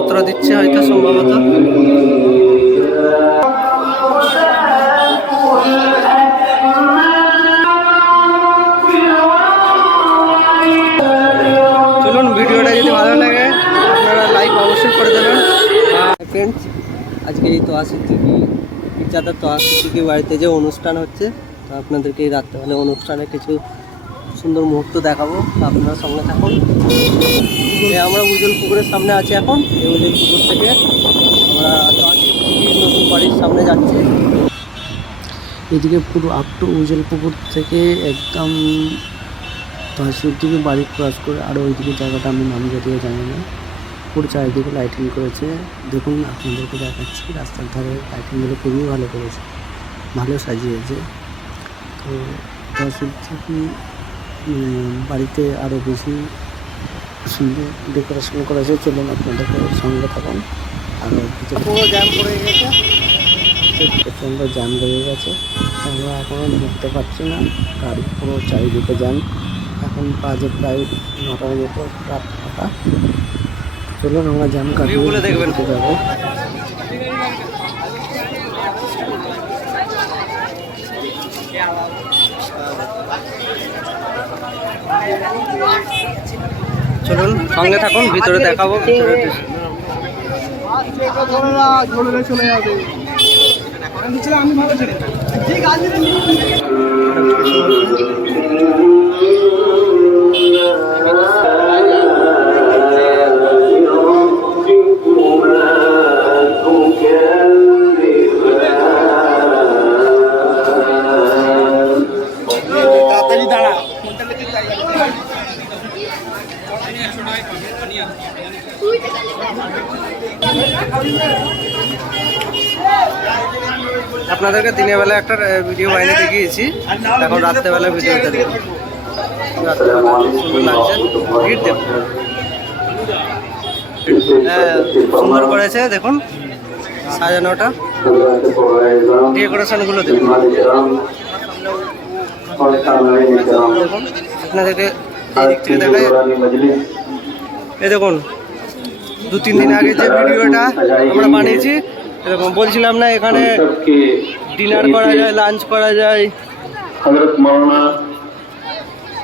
মালপত্র দিচ্ছে হয়তো সম্ভবত। চলুন, ভিডিওটা যদি ভালো লাগে আপনারা লাইক অবশ্যই করে দেবেন। ফ্রেন্ডস, আজকে এই তোয়াসিদ্দিকি পিজ্জাদার তোয়াসিদ্দিকি বাড়িতে যে অনুষ্ঠান হচ্ছে, তো আপনাদেরকে এই রাত্রেবেলা অনুষ্ঠানে কিছু সুন্দর মুহূর্ত দেখাবো, আপনারা সঙ্গে থাকুন। আমরা উজ্জ্বল পুকুরের সামনে আছি এখন। এই উজ্জ্বল পুকুর থেকে আমরা তোয়াসিদ্দিকির নতুন বাড়ির সামনে যাচ্ছি। এদিকে পুরো আপ টু উজ্জ্বল পুকুর থেকে একদম তোয়াসিদ্দিকি বাড়ি ক্রস করে আরও ওইদিকে জায়গাটা আমি নাম যদিও জানি না। পুরো চারিদিকে লাইটিং করেছে, দেখুন আপনাদেরকে দেখাচ্ছি। রাস্তার ধারে লাইটিংগুলো খুবই ভালো করেছে, ভালো সাজিয়েছে। তো তোয়াসিদ্দিকি বাড়িতে আরও বেশি সুন্দর ডেকোরেশন করেছে। চলুন আপনাদেরকে সঙ্গে থাকুন। আর পুরো জ্যাম পড়ে গেছে, প্রচণ্ড জ্যাম লেগে গেছে। আমরা এখনও ঢুকতে পারছি না, গাড়ি পুরো চারিদিকে জ্যাম। এখন বাজে প্রায় 9টার মতো, রাত 9টা। চলুন আমরা জ্যাম কাটিয়ে দেখবেন যাবো। চলুন সঙ্গে থাকুন, ভিতরে দেখাবো। ভিতরে চলে যাবে। আমি ভালো ছিলাম, ঠিক আছে। আপনাদেরকে দিনের বেলা একটা ভিডিও বাইরে দেখিয়েছি, এখন রাত্রেবেলা ভিডিওটা দেখুন। রাত্রেবেলা সুন্দর লাগছে, ভিড় দেখুন। সুন্দর করেছে দেখুন সাজানোটা, ডেকোরেশনগুলো দেখুন। দেখুন আপনাদেরকে এই দিক থেকে দেখায়। এই দেখুন 2-3 দিন আগে যে ভিডিওটা আমরা বানিয়েছি, এরকম বলছিলাম না, এখানে ডিনার করা যায়, লাঞ্চ করা যায়। हज़रत मौलाना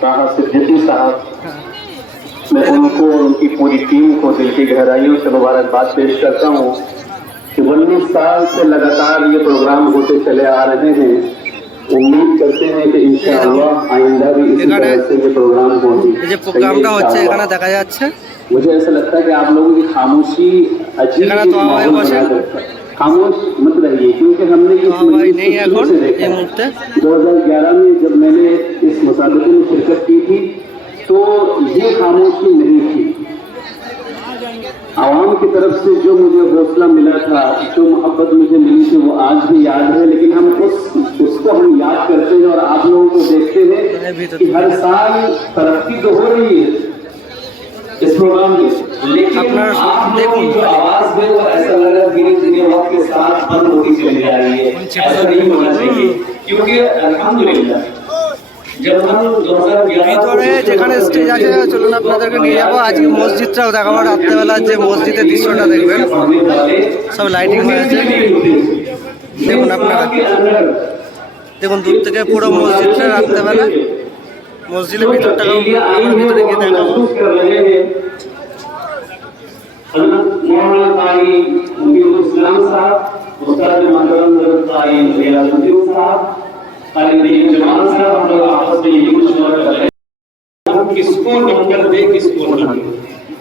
ताहा सिद्दीकी साहब, मैं उनको और उनकी पूरी टीम को दिल की गहराइयों से मुबारकबाद पेश करता हूँ कि 19 साल से लगातार ये प्रोग्राम होते चले आ रहे हैं। उम्मीद करते हैं कि इंशाअल्लाह आइंदा भी इसी तरह से ये प्रोग्राम होगी। ये प्रोग्रामটা হচ্ছে এখানে দেখা যাচ্ছে। मुझे ऐसा लगता है कि आप लोगों की खामोशी अजीब खामोश मत रहिए, क्योंकि हमने इस नहीं है कौन ये मुफ्त 2011 में जब मैंने इस मुसाबके में शिरकत की थी तो ये खामोशी नहीं थी। आवाम की तरफ से जो मुझे हौसला मिला था, जो मोहब्बत मुझे मिली थी, वो आज भी याद है। लेकिन हम उसको हम याद करते हैं और आप लोगों को देखते हैं कि हर साल तरक्की तो हो रही है इस प्रोग्राम में, लेकिन देखो जो आवाज है वो ऐसा लग रहा है धीरे धीरे वक्त के साथ बंद होती चली जा रही है। ऐसा नहीं होना चाहिए, क्योंकि अल्हम्दुलिल्लाह जब हम 2011 যেখানে স্টেজ আছে, চলুন আপনাদেরকে নিয়ে যাবো। আজকে মসজিদটাও দেখাবো, রাত্রেবেলার যে মসজিদের দৃশ্যটা দেখবেন, সব লাইটিং হয়েছে। দেখুন আপনারা, দেখুন দূর থেকে পুরো মসজিদটা রাত্রেবেলা। মসজিদের ভিতরটাকেও আমরা ভিতরে গিয়ে দেখাবো। किसको नंबर दे, किसको ना दे।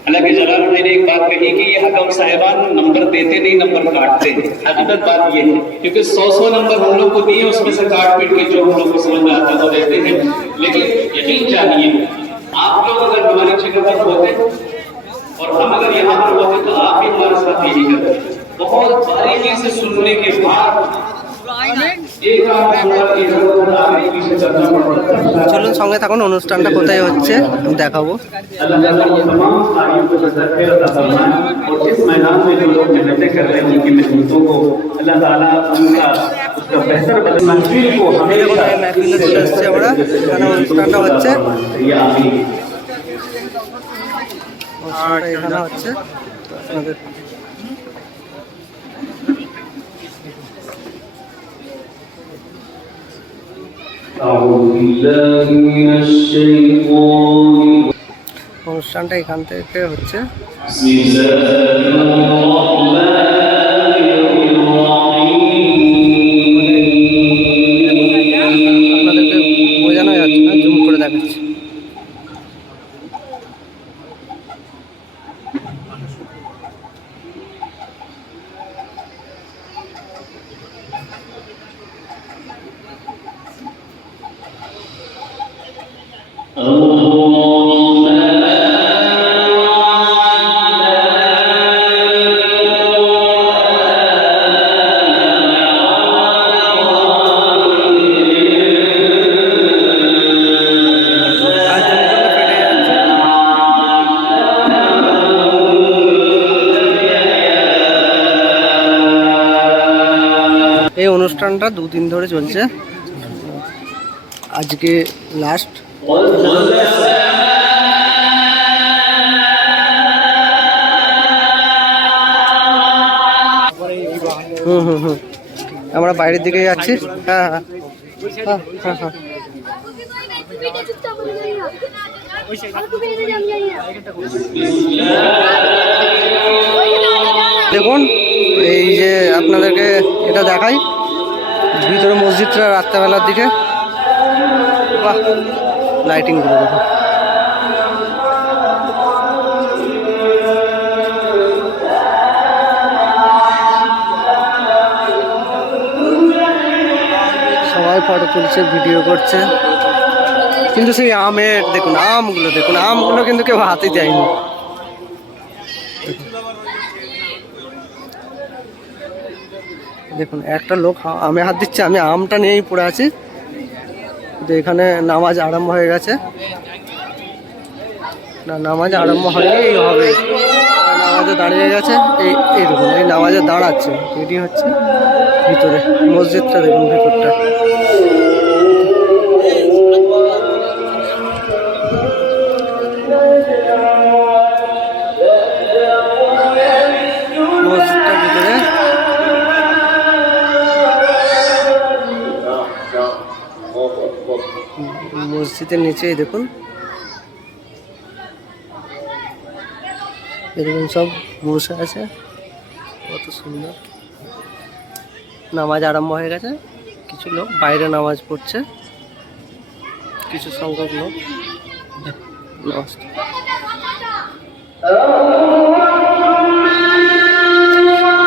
हालांकि जलालुद्दीन ने एक बात कही कि ये हकम साहिबान नंबर देते नहीं, नंबर काटते हैं। हकीकत बात ये है, क्योंकि 100 नंबर हम लोग को दिए, उसमें से काट पीट के जो हम लोग को समझ में आता है वो देते हैं। लेकिन यकीन चाहिए, आप लोग अगर हमारी जगह पर होते और हम अगर यहाँ पर होते तो आप भी हमारे साथ यही करते। बहुत बारीकी से सुनने के बाद চলুন সঙ্গে থাকুন, অনুষ্ঠানটা কোথায় হচ্ছে দেখাবো। অনুষ্ঠানটা হচ্ছে এখানে হচ্ছে, আপনাদের অনুষ্ঠানটা এখান থেকে হচ্ছে। আপনাদেরকে বোঝানো যাচ্ছে না, জুম করে দেখাচ্ছি। এই অনুষ্ঠানটা 2 দিন ধরে চলছে, আজকে লাস্ট। আমরা বাইরের দিকে যাচ্ছি। হ্যাঁ হ্যাঁ হ্যাঁ হ্যাঁ। দেখুন, এই যে আপনাদেরকে এটা দেখাই, ভিতরে মসজিদটা রাত্রেবেলার দিকে, বাহ লাইটিংগুলো দেখুন। সবাই ফটো তুলছে, ভিডিও করছে, কিন্তু সেই আমের দেখুন, আমগুলো দেখুন, আমগুলো কিন্তু কেউ হাতে দেয়নি। দেখুন একটা লোক আমে হাত দিচ্ছে, আমি আমটা নিয়েই পড়ে আছি। তো এখানে নামাজ আরম্ভ হয়ে গেছে, না নামাজ আরম্ভ হলেই হবে, নামাজে দাঁড়িয়ে গেছে। এই দেখুন, এই নামাজে দাঁড়াচ্ছে, এটি হচ্ছে ভিতরে মসজিদটা, দেখুন ভিতরটা। মসজিদটার ভিতরে মসজিদের নিচেই দেখুন, এরকম সব বসে আছে, কত সুন্দর। নামাজ আরম্ভ হয়ে গেছে, কিছু লোক বাইরে নামাজ পড়ছে, কিছু সংখ্যক লোক নামাজ।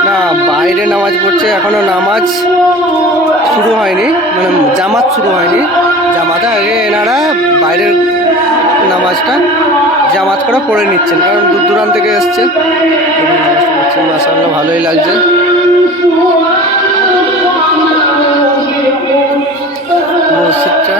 না, বাইরে নামাজ পড়ছে, এখনো নামাজ শুরু হয়নি, মানে জামাত শুরু হয়নি। জামাতে আগে এনারা বাইরের নামাজটা জামাত করে পড়ে নিচ্ছেন, কারণ দূর দূরান্ত থেকে এসছে। নামাজ পড়ছেন, মাশাআল্লাহ ভালোই লাগছে। মসজিদটা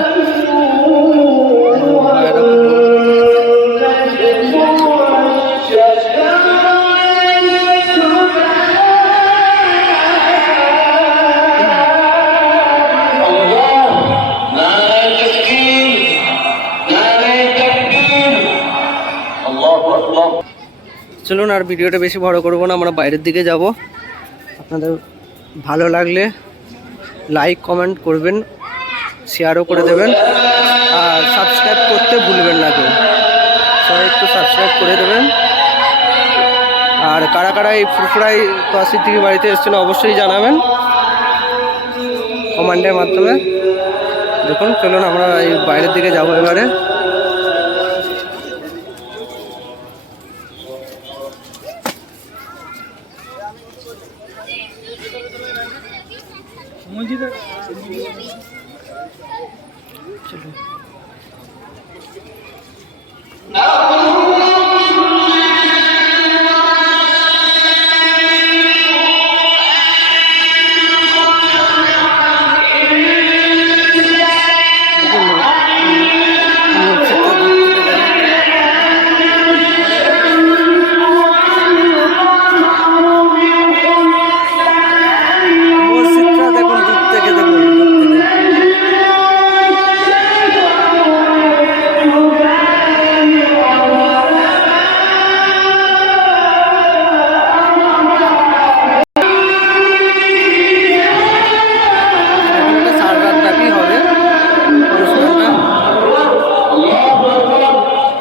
চলুন, আর ভিডিওটা বেশি বড় করবো না, আমরা বাইরের দিকে যাব। আপনাদের ভালো লাগলে লাইক কমেন্ট করবেন, শেয়ারও করে দেবেন, আর সাবস্ক্রাইব করতে ভুলবেন না কেউ, সবাই একটু সাবস্ক্রাইব করে দেবেন। আর কারা কারা এই ফুরফুরাই তোয়াশির দিকে বাড়িতে এসেছেন অবশ্যই জানাবেন কমেন্টের মাধ্যমে। দেখুন, চলুন আমরা এই বাইরের দিকে যাবো এবারে। চলুন।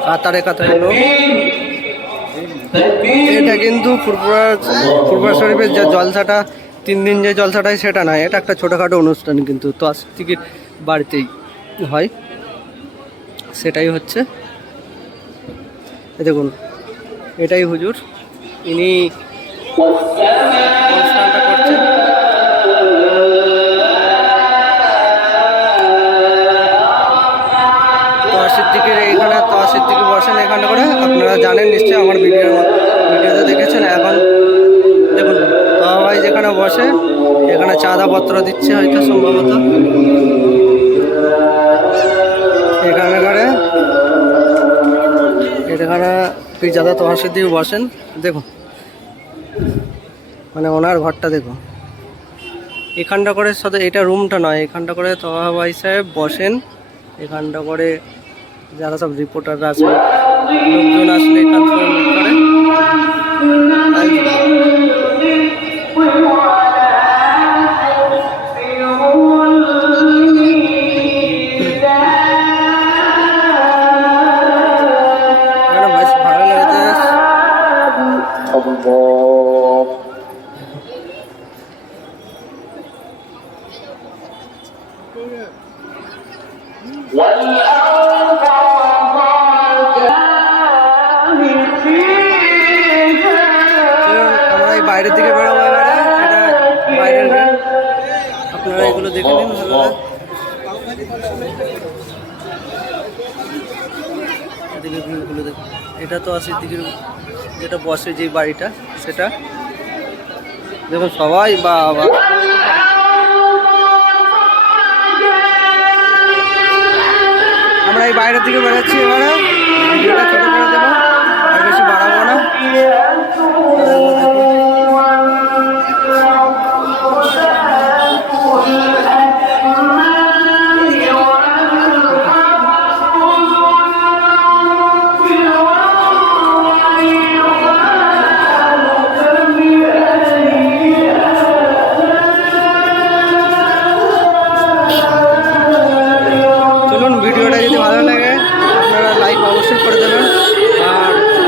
কাতারে কাতারে লোক। এটা কিন্তু ফুরফুরা শরীফের যে জলসাটা 3 দিন যে জলসাটা হয় সেটা নয়, এটা একটা ছোটোখাটো অনুষ্ঠান কিন্তু তো আস্তিকের বাড়িতেই হয়, সেটাই হচ্ছে। এই দেখুন এটাই হুজুর, ইনি অনুষ্ঠানটা করছেন। সিদ্দিকের এখানে সিদ্দিকি বসেন এখানে করে, আপনারা জানেন নিশ্চয়ই, আমার ভিডিওতে দেখেছেন। এখন দেখুন ভাই যেখানে বসে এখানে চাঁদাপত্র দিচ্ছে হয়তো সম্ভবত, এখানে করে এখানে পিজাদা তোহা সিদ্দিকি বসেন। দেখুন মানে ওনার ঘরটা দেখুন, এখানটা করে শুধু এটা রুমটা নয়, এখানটা করে তোহা ভাই সাহেব বসেন, এখানটা করে যারা সব রিপোর্টাররা আছে লোকজন আসলে এখান থেকে মিট করে। বেশ ভালো লেগেছে। আমরা এই বাইরের দিকে বেরোবো এবারে, এটা বাইরের গেট, আপনারা এগুলো দেখে নিন ভালো। এদিকে ভিউগুলো দেখুন, এটা তো আছে দিকে যেটা বসে যে বাড়িটা সেটা দেখুন সবাই। বাবা আমরা এই বাইরের দিকে বেরোচ্ছি এবারে, ভিডিওটা ছোট করে দেবো আর বেশি বাড়াবো না। চলুন, ভিডিওটা যদি ভালো লাগে আপনারা লাইক অবশ্যই করে দেবেন,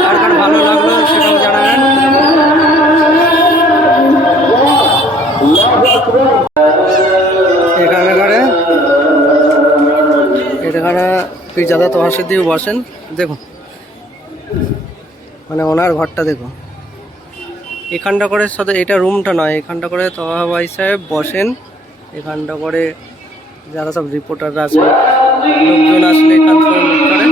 আর কার ভালো লাগলো সেটাও জানাবেন। এখানে করে এখানে পিজাদা তোহা সিদ্দিকি বসেন। দেখুন মানে ওনার ঘরটা দেখুন, এখানটা করে শুধু এটা রুমটা নয়, এখানটা করে তোহা ভাই সাহেব বসেন, এখানটা করে যারা সব রিপোর্টাররা আছে লোকজন আসলে এখান থেকে মিট করে।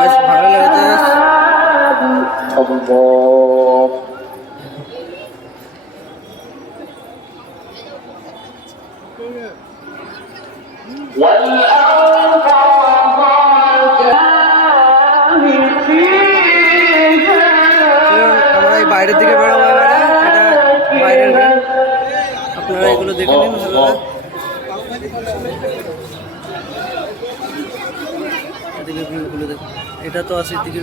বেশ ভালো লেগেছে। আমরা এই বাইরের দিকে বেরোবো এবারে, এটা বাইরের গেট, আপনারা এগুলো দেখে নিন ভালো। এদিকে ভিউগুলো দেখুন, এটা তো আছে দিকে